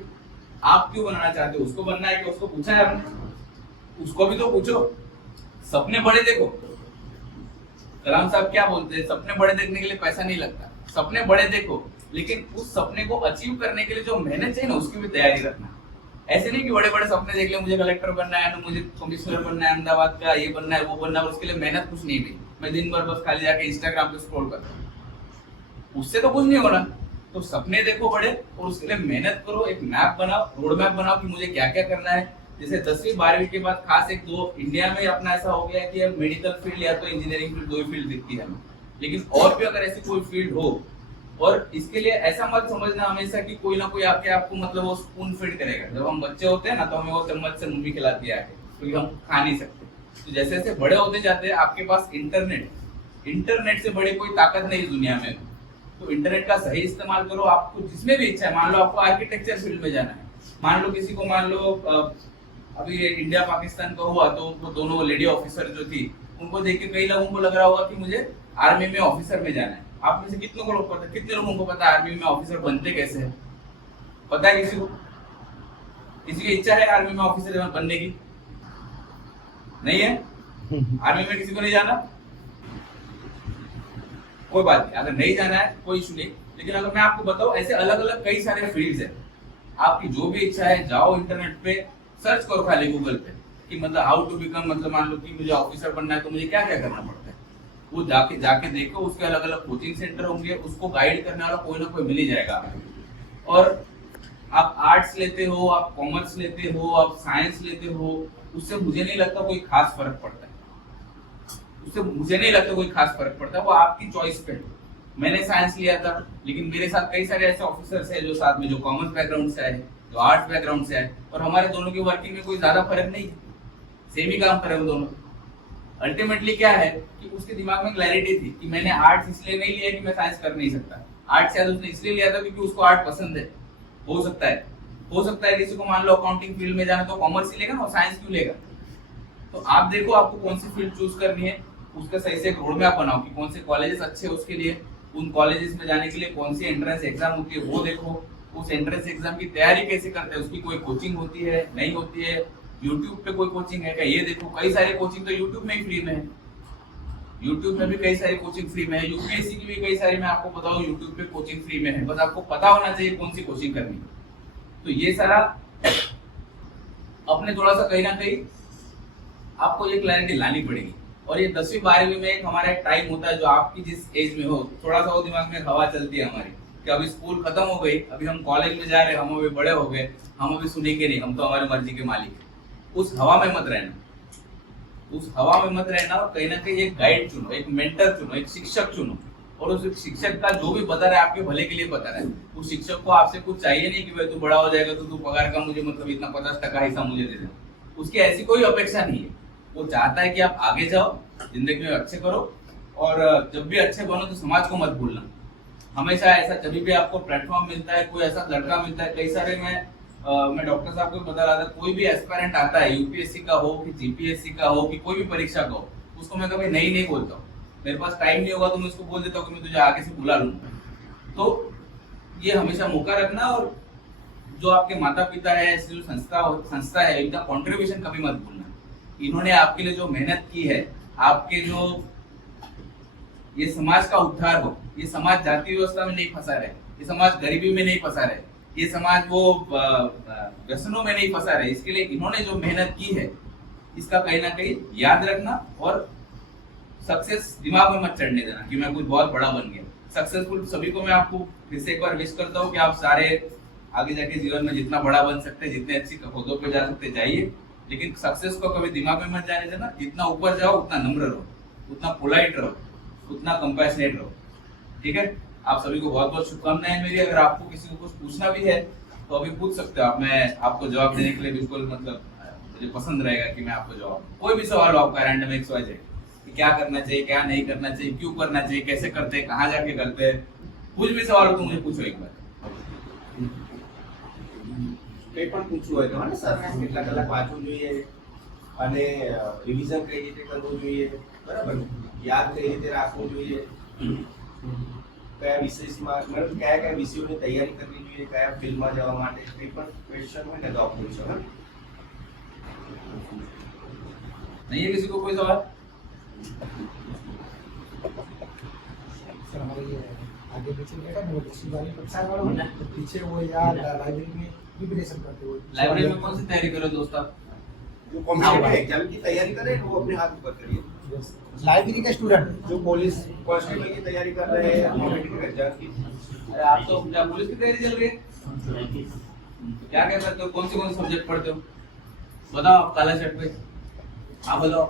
आप क्यों बनाना चाहते हो, उसको बनना है कि उसको पूछा है आपने? उसको भी तो पूछो। सपने बड़े देखो, कलाम साहब क्या बोलते हैं, सपने बड़े देखने के लिए पैसा नहीं लगता। सपने बड़े देखो, लेकिन उस सपने को अचीव करने के लिए जो मेहनत चाहिए ना, उसकी भी तैयारी रखना। ऐसे नहीं कि बड़े बड़े सपने देख ले, मुझे कलेक्टर बनना है, मुझे कमिश्नर बनना है अहमदाबाद का, ये बनना है, वो बनना है, उसके लिए मेहनत कुछ नहीं हुई। मैं दिन भर बस खाली जाके इंस्टाग्राम पे स्क्रॉल करता हूँ, उससे तो कुछ नहीं होना। तो सपने देखो बड़े, और उसके लिए मेहनत करो, एक मैप बनाओ, रोड मैप बनाओ कि मुझे क्या क्या करना है। जैसे 10वीं 12वीं के बाद खास एक दो इंडिया में अपना ऐसा हो गया कि अब मेडिकल फील्ड या तो इंजीनियरिंग फील्ड, दो ही फील्ड दिखती है हमें। लेकिन और भी अगर ऐसी कोई फील्ड हो, और इसके लिए ऐसा मत समझना हमेशा कि कोई ना कोई आके आपको मतलब वो स्पून फीड करेगा। जब हम बच्चे होते हैं ना, तो हमें वो चम्मच से मम्मी खिलाती है, क्योंकि हम खा नहीं सकते। तो जैसे जैसे बड़े होते जाते हैं, आपके पास इंटरनेट से बड़ी कोई ताकत नहीं दुनिया में। तो इंटरनेट का सही इस्तेमाल करो। आपको जिसमें भी इच्छा है, मान लो आपको आर्किटेक्चर फील्ड में जाना है, मान लो किसी को अभी इंडिया पाकिस्तान का हुआ तो वो दोनों लेडी ऑफिसर जो थी उनको देख के कई लोगों को लग रहा होगा कि मुझे आर्मी में ऑफिसर में जाना है। आप में से कितने लोगों को पता है आर्मी में ऑफिसर बनते कैसे हैं? पता है किसी को? किसी की इच्छा है आर्मी में ऑफिसर बनने की? नहीं है? आर्मी में किसी को नहीं जाना? कोई बात नहीं, अगर नहीं जाना है कोई इशू नहीं, लेकिन अगर मैं आपको बताऊं ऐसे अलग अलग कई सारे फील्ड्स है। आपकी जो भी इच्छा है जाओ इंटरनेट पे सर्च करो खाली गूगल पे कि मतलब हाउ टू बिकम, मतलब मान लो कि मुझे ऑफिसर बनना है तो मुझे क्या क्या करना पड़ता है, वो जाके देखो। उसके अलग अलग कोचिंग सेंटर होंगे, उसको गाइड करने वाला कोई ना कोई मिल ही जाएगा। और आप आर्ट्स लेते हो, आप कॉमर्स लेते हो, आप साइंस लेते हो, उससे मुझे नहीं लगता कोई खास फर्क पड़ता है। उससे मुझे नहीं लगता कोई खास फर्क पड़ता है, वो आपकी चॉइस पे। मैंने साइंस लिया था, लेकिन मेरे साथ कई सारे ऐसे ऑफिसर्स हैं जो साथ में जो कॉमर्स बैकग्राउंड से आए, जो आर्ट्स बैकग्राउंड से आए, और हमारे दोनों की वर्किंग में कोई ज्यादा फर्क नहीं है, सेम ही काम कर रहे हैं दोनों। अल्टीमेटली क्या है कि उसके दिमाग में क्लैरिटी थी कि मैंने आर्ट्स इसलिए नहीं लिया कि मैं साइंस कर नहीं सकता। आर्ट्स शायद उसने इसलिए लिया था क्योंकि उसको आर्ट पसंद है। हो सकता है किसी को मान लो अकाउंटिंग फील्ड में जाना तो कॉमर्स ही लेगा ना, साइंस क्यों लेगा? तो आप देखो आपको कौन सी फील्ड चूज करनी है, उसका सही से एक रोड मैप बनाओ कि कौन से कॉलेजेस अच्छे हैं उसके लिए, उन कॉलेजेस में जाने के लिए कौन सी एंट्रेंस एग्जाम होती है वो देखो, उस एंट्रेंस एग्जाम की तैयारी कैसे करते हैं, उसकी कोई कोचिंग होती है नहीं होती है, यूट्यूब पे कोई कोचिंग है क्या ये देखो। कई सारी कोचिंग तो यूट्यूब में ही फ्री में है, यूट्यूब में भी कई सारी कोचिंग फ्री में है, यूपीएससी की भी कई सारी मैं आपको बताऊं यूट्यूब पे कोचिंग फ्री में है, बस आपको पता होना चाहिए कौन सी कोचिंग करनी है। तो ये सारा अपने थोड़ा सा कहीं ना कहीं आपको ये क्लैरिटी लानी पड़ेगी। और ये 10वीं 12वीं में एक हमारा एक टाइम होता है जो आपकी जिस एज में हो, थोड़ा सा वो दिमाग में हवा चलती है हमारी कि अभी स्कूल खत्म हो गई, अभी हम कॉलेज में जा रहे हैं, हम अभी बड़े हो गए, हम अभी सुनेंगे नहीं, हम तो हमारी मर्जी के मालिक हैं। उस हवा में मत रहना, उस हवा में मत रहना, और कहीं ना कहीं एक गाइड चुनो, एक मेंटर चुनो, एक शिक्षक चुनो, और उस शिक्षक का जो भी बता रहा है आपके भले के लिए बता रहा है। उस शिक्षक को आपसे कुछ चाहिए नहीं कि भाई तू बड़ा हो जाएगा तो तू पगार का मुझे मतलब इतना 50% हिस्सा मुझे दे दे, उसकी ऐसी कोई अपेक्षा नहीं है। वो चाहता है कि आप आगे जाओ, जिंदगी में अच्छे करो, और जब भी अच्छे बनो तो समाज को मत भूलना। हमेशा ऐसा जब भी आपको प्लेटफॉर्म मिलता है, कोई ऐसा लड़का मिलता है, कई सारे मैं डॉक्टर साहब को बता रहा था, कोई भी एस्पायरेंट आता है यूपीएससी का हो कि जीपीएससी का हो कि कोई भी परीक्षा का हो, उसको मैं कभी नहीं बोलता हूँ, मेरे पास टाइम नहीं होगा तो मैं उसको बोल देता हूँ कि मैं तुझे आगे से बुला लूंगा। तो ये हमेशा मौका रखना, और जो आपके माता पिता है, जो संस्था है, इनका कॉन्ट्रीब्यूशन कभी मत भूलना। इन्होंने आपके लिए जो मेहनत की है, आपके जो ये समाज का उद्धार हो, ये समाज जाति व्यवस्था में नहीं फंसा रहे, ये समाज गरीबी में नहीं फंसा रहे, ये समाज वो व्यसनों में नहीं फंसा रहे, इसके लिए इन्होंने जो मेहनत की है इसका कहीं ना कहीं याद रखना, और सक्सेस दिमाग में मत चढ़ने देना कि मैं कुछ बहुत बड़ा बन गया। सक्सेसफुल सभी को मैं आपको फिर से एक बार विश करता हूँ कि आप सारे आगे जाके जीवन में जितना बड़ा बन सकते हैं, जितने अच्छी ओहदों पे जा सकते जाइए, लेकिन सक्सेस को कभी दिमाग में मत जाने देना। जितना ऊपर जाओ उतना नम्र रहो, उतना पोलाइट रहो, उतना कंपैशनेट रहो, ठीक है। आप सभी को बहुत बहुत शुभकामनाएं मेरी। अगर आपको किसी को कुछ पूछना भी है तो अभी पूछ सकते हो आप, मैं आपको जवाब देने के लिए बिल्कुल मतलब मुझे पसंद रहेगा कि मैं आपको जवाब, कोई भी सवाल हो आपका रैंडम एक्स वाई जेड, कि क्या करना चाहिए, क्या नहीं करना चाहिए, क्यों करना चाहिए, कैसे करते हैं, कहाँ जाके करते हैं, कुछ भी सवाल हो तो मुझे पूछो एक बार। કંઈ પણ પૂછવું હોય તો સર કેટલા કલાક વાંચવું જોઈએ અને રિવિઝન કઈ રીતે કરવું જોઈએ, બરાબર, યાદ કઈ રીતે રાખવું જોઈએ, કયા વિષયમાં મતલબ કયા કયા વિષયોની તૈયારી કરવી જોઈએ, કયા ફિલ્ડમાં જવા માટે, કંઈ પણ ક્વેશ્ચન હોય ને તો આપ પૂછો। नहीं है किसी को कोई सवाल? सर हमारे ये आगे पीछे देखा वो दूसरी वाली कक्षा वाला हो ना, तो पीछे वो यार लाइब्रेरी में प्रिपरेशन करते हो। लाइब्रेरी में कौन सी तैयारी करो दोस्त आप? जो कॉम्पिटिटिव एग्जाम की तैयारी करे वो अपने हाथ ऊपर करिए। लाइब्रेरी का स्टूडेंट जो पुलिस कांस्टेबल की तैयारी कर रहे हैं, कॉम्पिटिटिव एग्जाम की, अरे आप तो क्या पुलिस की तैयारी चल रही है? क्या क्या करते हो, कौन से सब्जेक्ट पढ़ते हो, बताओ आप काला शर्ट पे। हाँ बोलो।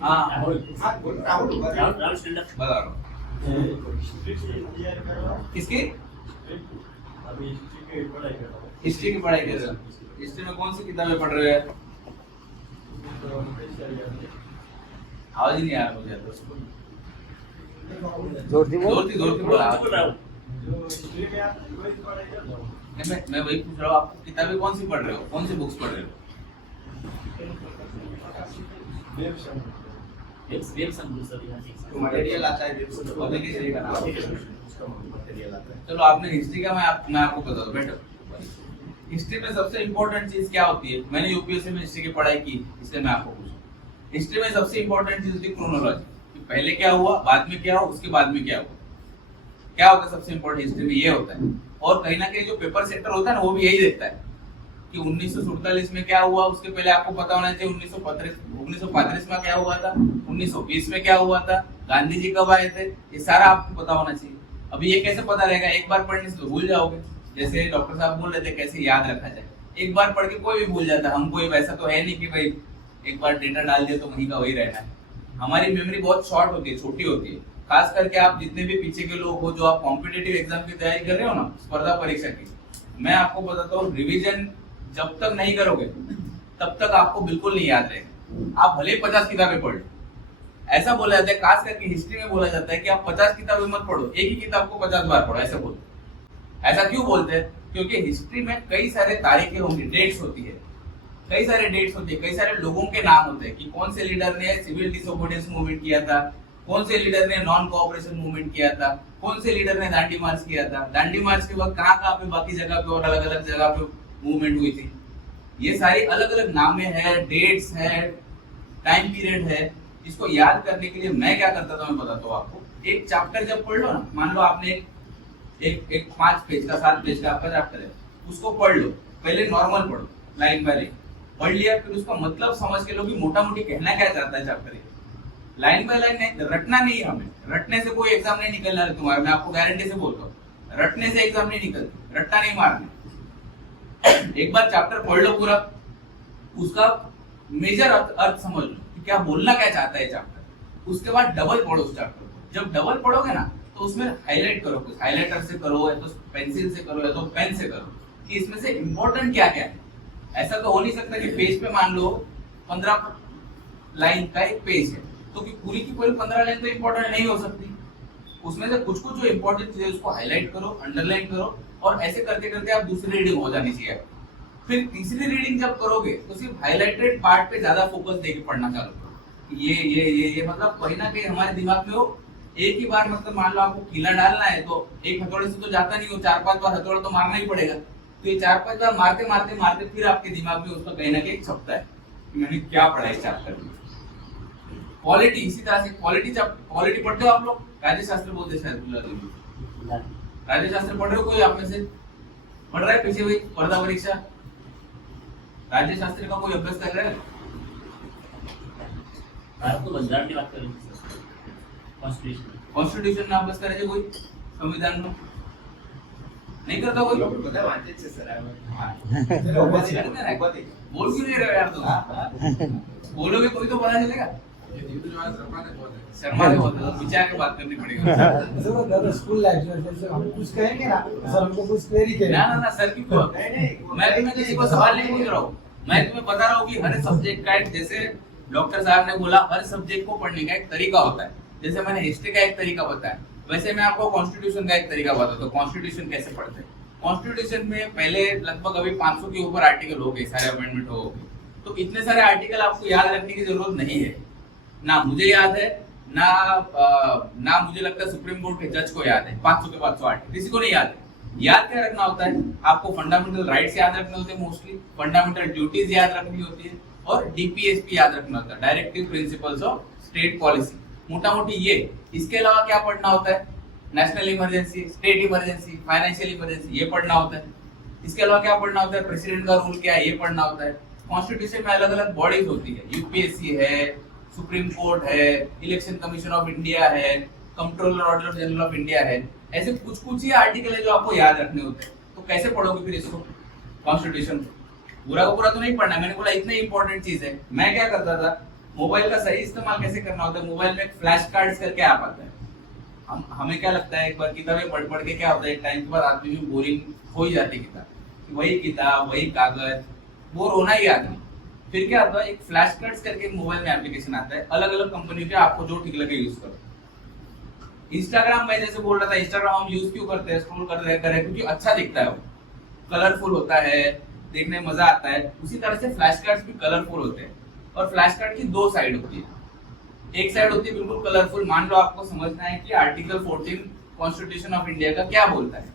हाँ बोलो राहुल बता रहा हूँ। किसकी? हिस्ट्री की पढ़ाई कर रहे हो? हिस्ट्री में कौन सी किताबें पढ़ रहे हो? आवाज ही नहीं आ रहा मुझे। जोर दी बोला। मैं वही पूछ रहा हूँ, आप किताबें कौन सी पढ़ रहे हो, कौन सी बुक्स पढ़ रहे हो? तो मटेरियल आता है पब्लिकेशन का नाम उसका मटेरियल आता है। चलो आपने हिस्ट्री का मैं आपको बता दूं, बैठो। हिस्ट्री में सबसे इंपॉर्टेंट चीज क्या होती है? मैंने यूपीएससी में हिस्ट्री की पढ़ाई की, इसलिए मैं आपको पूछूं। हिस्ट्री में सबसे इंपॉर्टेंट चीज होती है क्रोनोलॉजी, कि पहले क्या हुआ, बाद में क्या हुआ, उसके बाद में क्या हुआ। क्या होता है सबसे इंपॉर्टेंट हिस्ट्री में, ये होता है। और कहीं ना कहीं जो पेपर सेक्टर होता है ना, वो भी यही देखता है कि 1947 में क्या हुआ, उसके पहले आपको पता होना चाहिए 1935 में क्या हुआ था, 1920 में क्या हुआ था, गांधी जी कब आए थे, ये सारा आपको पता होना चाहिए। अभी ये कैसे पता रहेगा? एक बार पढ़ने से तो भूल जाओगे। जैसे डॉक्टर साहब बोल रहे थे कैसे याद रखा जाए, एक बार पढ़ के कोई भी भूल जाता है। हम कोई वैसा तो है नहीं कि भाई एक बार डेटा डाल दिया तो वहीं का वही रहना है। हमारी मेमोरी बहुत शॉर्ट होती है, छोटी होती है। खास करके आप जितने भी पीछे के लोग हो, जो आप कॉम्पिटिटिव एग्जाम की तैयारी कर रहे हो ना, स्पर्धा परीक्षा की, मैं आपको बताता हूँ, रिविजन जब तक नहीं करोगे तब तक आपको बिल्कुल नहीं याद रहेगा। आप भले 50 किताबें पढ़ लो, ऐसा बोला जाता है, खास करके हिस्ट्री में बोला जाता है कि आप 50 किताबें मत पढ़ो, एक ही किताब को 50 बार पढ़ो, ऐसा बोलते हैं। ऐसा क्यों बोलते हैं? क्योंकि हिस्ट्री में कई सारे तारीखें होंगी, डेट्स होती है, कई सारे डेट्स होती है, कई सारे लोगों के नाम होते हैं कि कौन से लीडर ने सिविल डिसोबीडियंस मूवमेंट किया था, कौन से लीडर ने नॉन कोऑपरेशन मूवमेंट किया था, कौन से लीडर ने दांडी मार्च किया था, दांडी मार्च के वक्त कहाँ पे बाकी जगह पे और अलग अलग जगह पे मूवमेंट हुई थी। ये सारी अलग अलग नामें हैं, डेट्स हैं, टाइम पीरियड है। इसको याद करने के लिए मैं क्या करता था, मैं बताता हूँ आपको। एक चैप्टर जब पढ़ लो ना, मान लो आपने एक 5 पेज का 7 पेज का आपका चैप्टर है, उसको पढ़ लो। पहले नॉर्मल पढ़ो, लाइन बाय लाइन पढ़ लिया, फिर उसका मतलब समझ के लो कि मोटा मोटी कहना क्या चाहता है चैप्टर। लाइन बाय लाइन नहीं, रटना नहीं है हमें। रटने से कोई एग्जाम नहीं निकलना है तुम्हारा, मैं आपको गारंटी से बोलता हूँ। रटने से एग्जाम नहीं निकलती, रट्टा नहीं मारना। एक बार चैप्टर पढ़ लो पूरा, उसका मेजर अर्थ समझ लो कि क्या बोलना क्या चाहता है चैप्टर। उसके बाद डबल पढ़ो उस चैप्टर को। जब डबल पढ़ोगे ना, तो उसमें हाईलाइट करो, कुछ हाईलाइटर से करो, या तो पेंसिल से करो, या तो पेन से करो कि इसमें से इंपॉर्टेंट क्या क्या है। ऐसा तो हो नहीं सकता कि पेज पे मान लो 15 लाइन का एक पेज है, तो कि पूरी की पूरी 15 लाइन तो इंपॉर्टेंट नहीं हो सकती। उसमें से कुछ कुछ जो इंपॉर्टेंट चीज है उसको हाईलाइट करो, अंडरलाइन करो, और ऐसे करते करते आप दूसरी रीडिंग हो जानी चाहिए। फिर तीसरी रीडिंग जब करोगे तो सिर्फ हाईलाइटेड पार्ट पे ज्यादा फोकस देके पढ़ना चालू करो। ये मतलब कहीं ना कहीं हमारे दिमाग में हो। एक ही बार मतलब मान लो आपको कीला डालना है, तो एक हथौड़े से तो जाता नहीं हो, 4-5 बार हथौड़ा तो मारना ही पड़ेगा। तो ये 4-5 बार मारते मारते मारते फिर आपके दिमाग में उसका कहीं ना कहीं छपता है कि मैंने क्या पढ़ा इस चैप्टर में। क्वालिटी इसी तरह से, क्वालिटी पढ़ते हो आप लोग? राज्य शास्त्र बोलते हैं शायद, राज्य शास्त्र पढ़ रहे हो कोई आप में से? पढ़ रहा है पीछे भाई स्पर्धा परीक्षा? राज्य शास्त्र का कोई अभ्यास कर रहा है? आपको बंधारण की बात करें, कॉन्स्टिट्यूशन में अभ्यास करे कोई? संविधान में नहीं करता कोई? पता है वांचे से सर है। बोल क्यों नहीं रहे यार तुम? बोलोगे कोई तो पता चलेगा। शर्मा ने बहुत विचार के बात करनी पड़ेगी। सर स्कूल लाइफ जैसे हम कुछ कहेंगे ना, सर हमको कुछ क्वेरी करें। ना सर की मैं तुम्हें किसी को सवाल नहीं पूछ रहा हूँ, मैं तुम्हें बता रहा हूँ कि हर सब्जेक्ट का एक, जैसे डॉक्टर साहब ने बोला, हर सब्जेक्ट को पढ़ने का एक तरीका होता है। जैसे मैंने हिस्ट्री का एक तरीका बताया, वैसे मैं आपको कॉन्स्टिट्यूशन का एक तरीका बताता हूँ। कॉन्स्टिट्यूशन कैसे पढ़ते हैं? कॉन्स्टिट्यूशन में पहले लगभग अभी 500 के ऊपर आर्टिकल हो गए, सारे अमेंडमेंट हो गए, तो इतने सारे आर्टिकल आपको याद रखने की जरूरत नहीं है। ना मुझे याद है, ना मुझे लगता है सुप्रीम कोर्ट के जज को याद है 500 के 500 आर्टिकल, किसी को नहीं याद है। याद क्या रखना होता है? आपको फंडामेंटल राइट्स याद रखने होते हैं, मोस्टली फंडामेंटल ड्यूटीज याद रखनी होती है, और डीपीएसपी याद रखना होता है, directive principles of state policy. मोटा मोटी ये। इसके अलावा क्या पढ़ना होता है? National emergency, state emergency, financial emergency, ये पढ़ना होता है। इसके अलावा क्या पढ़ना होता है? प्रेसिडेंट का रूल क्या है, ये पढ़ना होता है। कॉन्स्टिट्यूशन में अलग अलग बॉडीज होती है, यूपीएससी है, सुप्रीम कोर्ट है, इलेक्शन कमीशन ऑफ इंडिया है, controller order general of India है। ऐसे कुछ कुछ ही आर्टिकल है जो आपको याद रखने होते हैं। तो कैसे पढ़ोगे फिर इसको, कॉन्स्टिट्यूशन? पूरा का पूरा तो नहीं पढ़ना, मैंने बोला इतनी इंपॉर्टेंट चीज है। मैं क्या करता था, मोबाइल का सही इस्तेमाल कैसे करना होता है, मोबाइल में एक फ्लैश कार्ड्स करके ऐप आता है। हमें क्या लगता है, एक बार किताबें पढ़ पढ़ के क्या होता है, एक टाइम के बाद आदमी में बोरिंग हो ही जाती है किताब, वही किताब वही कागज, बोर होना ही आदमी। फिर क्या होता है, एक फ्लैश कार्ड्स करके मोबाइल में एप्लीकेशन आता है, अलग अलग कंपनी के, आपको जो ठीक लगे यूज करो। इंस्टाग्राम में जैसे बोल रहा था, इंस्टाग्राम हम यूज क्यों करते हैं, स्क्रॉल करते हैं क्योंकि अच्छा दिखता है वो। कलरफुल होता है, देखने में मजा आता है, उसी तरह से फ्लैश कार्ड्स भी कलरफुल होते हैं। और फ्लैश कार्ड की दो साइड होती है। एक साइड होती है बिल्कुल कलरफुल, मान लो आपको समझना है कि आर्टिकल 14 कॉन्स्टिट्यूशन ऑफ इंडिया का क्या बोलता है,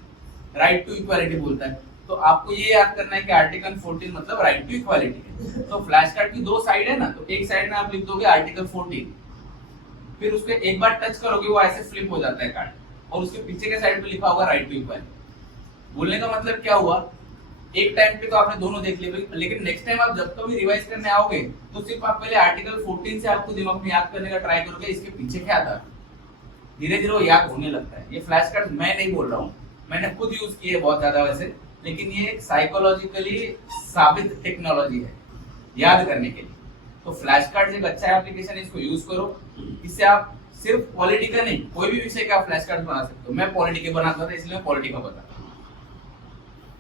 राइट टू इक्वालिटी बोलता है। तो आपको ये याद करना है कि आर्टिकल 14 मतलब राइट टू इक्वालिटी है। तो फ्लैश कार्ड की दो साइड है ना, तो एक साइड में आप लिख दोगे आर्टिकल 14, फिर उसके एक बार टच करोगे वो ऐसे फ्लिप हो जाता है कार्ड, और उसके पीछे के साइड पे लिखा होगा राइट टू इक्वालिटी। बोलने का मतलब क्या हुआ, एक टाइम पे तो आपने दोनों देख लिए, लेकिन नेक्स्ट टाइम आप जब कभी रिवाइज करने आओगे तो सिर्फ आप पहले आर्टिकल 14 से आपको दिमाग में याद करने का ट्राई करोगे इसके पीछे क्या था। धीरे धीरे वो याद होने लगता है। ये फ्लैश कार्ड मैं नहीं बोल रहा हूँ, मैंने खुद यूज किए बहुत ज्यादा वैसे, लेकिन ये एक साइकोलॉजिकली साबित टेक्नोलॉजी है याद करने के लिए। तो फ्लैश कार्ड एक अच्छा एप्लीकेशन है, इसको यूज करो। इससे आप सिर्फ पॉलिटी का नहीं, कोई भी विषय का फ्लैश कार्ड बना सकते हो। मैं पॉलिटी के बनाता था इसलिए मैं पॉलिटी का बता।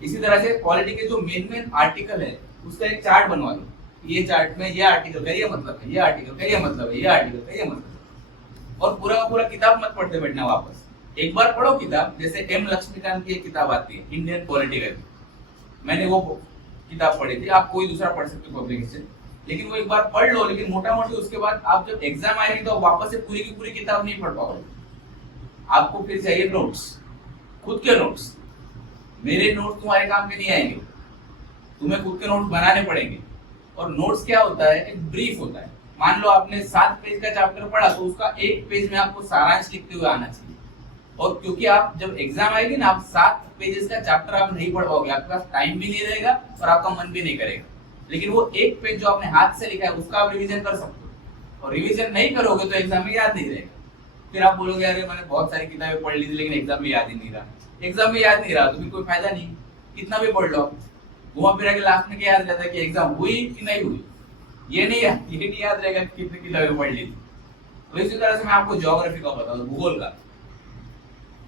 इसी तरह से पॉलिटी के जो मेन आर्टिकल है उसका एक चार्ट बनवा दो। ये चार्ट में ये आर्टिकल का ये मतलब है, ये आर्टिकल का ये मतलब है, ये आर्टिकल का ये मतलब है। और पूरा का पूरा किताब मत पढ़ते बैठना, वापस एक बार पढ़ो किताब। जैसे एम लक्ष्मीकांत की एक किताब आती है इंडियन पॉलिटिकल, मैंने वो किताब पढ़ी थी, आप कोई दूसरा पढ़ सकते हो पब्लिकेशन, लेकिन वो एक बार पढ़ लो। लेकिन मोटा मोटी उसके बाद आप जब एग्जाम आएगी तो वापस से पूरी की पूरी किताब नहीं पढ़ पाओगे। आपको फिर चाहिए नोट्स, खुद के नोट्स। मेरे नोट्स तुम्हारे काम के नहीं आएंगे, तुम्हें खुद के नोट्स बनाने पड़ेंगे। और नोट्स क्या होता है, एक ब्रीफ होता है। मान लो आपने 7 पेज का चैप्टर पढ़ा तो उसका 1 पेज में आपको सारांश लिखते हुए आना चाहिए। और क्योंकि आप जब एग्जाम आएगी ना, आप 7 पेजेस का चैप्टर आप नहीं पढ़ पाओगे, आपके पास टाइम भी नहीं रहेगा और आपका मन भी नहीं करेगा। लेकिन वो 1 पेज जो आपने हाथ से लिखा है उसका आप रिवीजन कर सकते हो, और रिवीजन नहीं करोगे तो एग्जाम में याद नहीं रहेगा। फिर आप बोलोगे अरे मैंने बहुत सारी किताबें पढ़ ली थी लेकिन एग्जाम में याद ही नहीं रहा। एग्जाम में याद नहीं रहा तो फिर कोई फायदा नहीं, कितना भी पढ़ लो। घुमा फिरा के लास्ट में क्या याद रहता है कि एग्जाम हुई कि नहीं हुई, ये नहीं याद रहेगा कि कितनी किताबें पढ़ ली थी। तो इसी तरह से मैं आपको ज्योग्राफी का बता दूं, भूगोल का।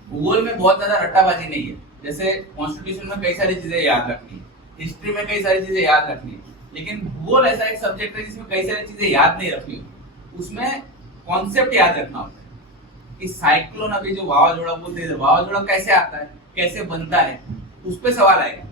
भूगोल में बहुत ज्यादा रट्टाबाजी नहीं है। जैसे कॉन्स्टिट्यूशन में कई सारी चीजें याद रखनी है, हिस्ट्री में कई सारी चीजें याद रखनी है, लेकिन भूगोल ऐसा एक सब्जेक्ट है जिसमें कई सारी चीजें याद नहीं रखनी होती। उसमें कॉन्सेप्ट याद रखना होता है कि साइक्लोन, अभी जो वावाजोड़ा बोलते हैं, वावाजोड़ा कैसे आता है, कैसे बनता है, उस पे सवाल आएगा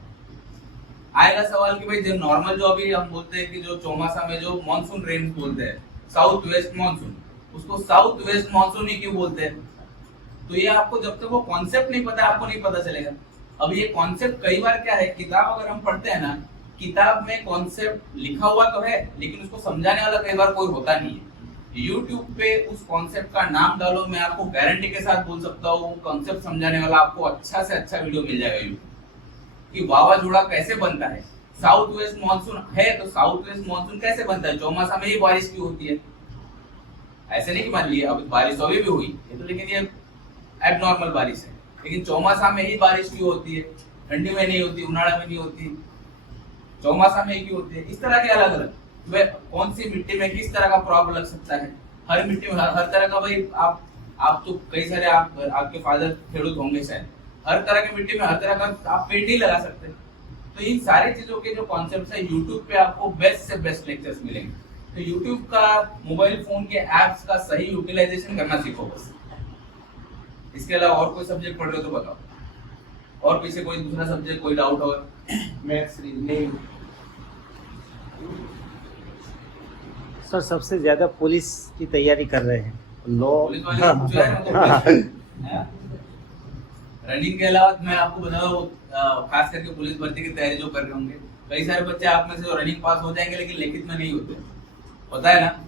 सवाल कि भाई जो नॉर्मल जो अभी हम बोलते हैं कि जो चौमासा में जो मॉनसून रेन बोलते हैं, साउथ वेस्ट मॉनसून, उसको साउथ वेस्ट मॉनसून ही क्यों बोलते हैं। तो ये आपको जब तक वो कॉन्सेप्ट नहीं पता आपको नहीं पता चलेगा। अब ये कॉन्सेप्ट कई बार क्या है, किताब अगर हम पढ़ते हैं ना, किताब में कॉन्सेप्ट लिखा हुआ तो है लेकिन उसको समझाने वाला कई बार कोई होता नहीं है। YouTube पे उस कॉन्सेप्ट का नाम डालो, मैं आपको गारंटी के साथ बोल सकता हूँ कॉन्सेप्ट समझाने वाला आपको अच्छा से अच्छा वीडियो मिल जाएगा YouTube कि वावाजोड़ा कैसे बनता है। साउथ वेस्ट मॉनसून है तो साउथ वेस्ट मॉनसून कैसे बनता है, चौमासा में ही बारिश क्यों होती है। ऐसे नहीं कि मान लिया अब बारिश अभी भी हुई है तो, लेकिन ये एबनॉर्मल बारिश है, लेकिन चौमासा में ही बारिश क्यों होती है, ठंडी में नहीं होती, उनाड़ा में नहीं होती, चौमासा में ही क्यों होती है। इस तरह के अलग अलग वह कौन सी मिट्टी में किस तरह का क्रॉप लग सकता है, हर मिट्टी में हर तरह का। भाई आप तो कई सारे आपके फादर खेडूत होंगे शायद, हर तरह की मिट्टी में हर तरह का आप पेड़ नहीं लगा सकते। तो इन सारी चीजों के जो कॉन्सेप्ट है यूट्यूब पे आपको बेस्ट से बेस्ट लेक्चर्स मिलेंगे। तो यूट्यूब का मोबाइल फोन के एप्स का सही यूटिलाइजेशन करना सीखो बस। इसके अलावा और कोई सब्जेक्ट पढ़ रहे हो तो बताओ, और पीछे कोई दूसरा सब्जेक्ट कोई डाउट हो। Maths, reasoning. सर सबसे ज्यादा पुलिस की तैयारी कर रहे हैं, लॉ। पुलिस वाले जो है रनिंग के अलावा मैं आपको बता दूं, खास करके पुलिस भर्ती की तैयारी जो कर रहे होंगे, कई सारे बच्चे आप में से जो रनिंग पास हो जाएंगे लेकिन लिखित में नहीं होते, पता है ना।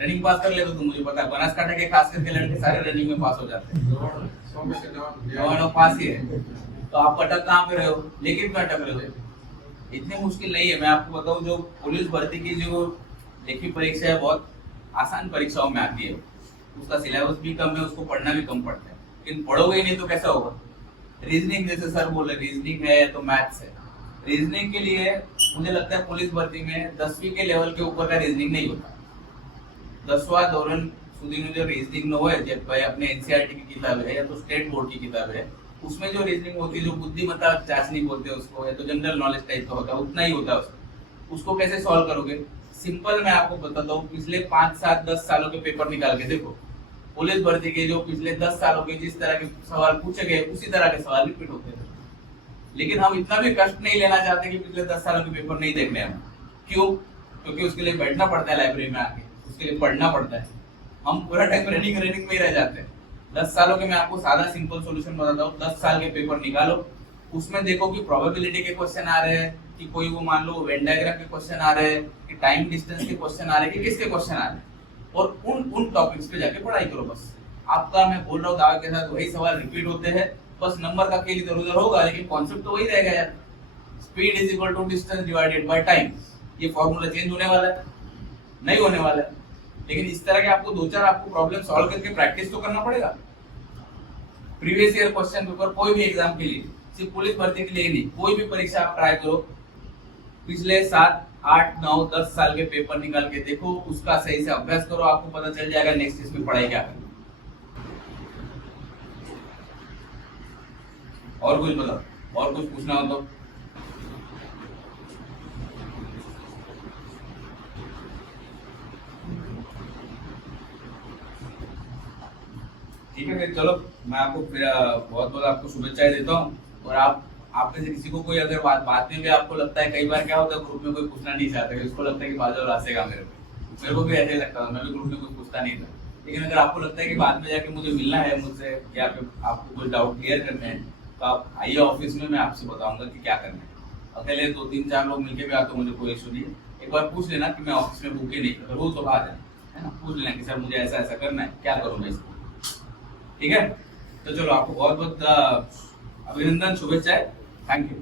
रनिंग पास कर ले तो मुझे पता है, बनासकांठा के खास करके लड़के सारे रनिंग में पास हो जाते हैं, 9 पास ही है। तो आप अटक कहाँ पे रहे हो, लिखित में अटक रहे हो। इतनी मुश्किल नहीं है। मैं आपको बताऊं जो पुलिस भर्ती की जो लिखित परीक्षा है बहुत आसान परीक्षाओं में आती है, उसका सिलेबस भी कम है, उसको पढ़ना भी कम पड़ता है, लेकिन पढ़ोगे ही नहीं तो कैसा होगा। रीजनिंग जैसे सर बोले, रीजनिंग है तो मैथ्स है। रीजनिंग के लिए मुझे लगता है पुलिस भर्ती में 10वीं के लेवल के ऊपर का रीजनिंग नहीं होता। 10वां धोरण सुधीनु जो रीजनिंग नो है, जब भाई अपने एनसीईआरटी की किताब है या तो स्टेट बोर्ड की किताब है, उसमें जो रीजनिंग होती है, जो बुद्धिमत्ता चाशनी बोलते हैं उसको, या तो जनरल नॉलेज टाइप का होता है, उतना ही होता है उसको कैसे सॉल्व करोगे। सिंपल मैं आपको बताता हूँ, पिछले 5, 7, 10 सालों के पेपर निकाल के देखो, पुलिस भर्ती के जो पिछले 10 सालों के जिस तरह के सवाल पूछे गए उसी तरह के सवाल रिपीट होते हैं। लेकिन हम इतना भी कष्ट नहीं लेना चाहते कि पिछले 10 सालों के पेपर नहीं देखने हम। क्यों? क्योंकि उसके लिए बैठना पड़ता है लाइब्रेरी में आके, उसके लिए पढ़ना पड़ता है। हम पूरा टाइम रनिंग में ही रह जाते हैं। 10 सालों के मैं आपको सादा सिंपल सॉल्यूशन बताता हूँ। 10 साल के पेपर निकालो, उसमें देखो कि प्रोबेबिलिटी के क्वेश्चन आ रहे हैं, कि कोई वो मान लो वेन डायग्राम के क्वेश्चन आ रहे हैं, कि टाइम डिस्टेंस के क्वेश्चन आ रहे हैं, कि किसके क्वेश्चन आ रहे हैं, और उन टॉपिक्स पे जाके पढ़ाई करो। बस आपका मैं बोल रहा हूँ दावे के साथ वही सवाल रिपीट होते हैं, बस नंबर का खेल इधर उधर होगा, लेकिन कॉन्सेप्ट तो वही रहेगा यार। Speed is equal to distance divided by time. ये फॉर्मूला चेंज होने वाला है? नहीं होने वाला है। लेकिन इस तरह के आपको 2-4 आपको प्रॉब्लम सॉल्व करके प्रैक्टिस तो करना पड़ेगा। प्रीवियस ईयर क्वेश्चन पेपर कोई भी एग्जाम के लिए, सिर्फ पुलिस भर्ती के लिए नहीं, कोई भी परीक्षा आप ट्राई करो, पिछले 7, 8, 9, 10 साल के पेपर निकाल के देखो, उसका सही से अभ्यास करो, आपको पता चल जाएगा नेक्स्ट इसमें पढ़ाई क्या करनी। और कुछ बताओ, और कुछ पूछना हो तो। ठीक है फिर चलो, मैं आपको फिर बहुत बहुत आपको शुभेच्छाएं देता हूँ। और आप में से किसी को कोई अगर बात में भी आपको लगता है, कई बार क्या होता है ग्रुप में कोई पूछना नहीं चाहता, उसको लगता है कि बाजू रासेगा मेरे को भी ऐसे ही लगता था, मैं भी ग्रुप में कुछ पूछता नहीं था। लेकिन अगर आपको लगता है कि बाद में जाके मुझे मिलना है मुझसे, या फिर आपको कुछ डाउट क्लियर करने हैं, तो आप आइए ऑफिस में, मैं आपसे बताऊंगा कि क्या करना है। अकेले 2-3-4 लोग मिलके भी आते, मुझे कोई इशू नहीं है। एक बार पूछ लेना कि मैं ऑफिस में बुक ही नहीं, अगर वो तो बात है ना, पूछ लेना कि सर मुझे ऐसा ऐसा करना है, क्या करूँ मैं इसको। ठीक है, तो चलो आपको बहुत बहुत अभिनंदन, शुभेच्छाएं, थैंक यू।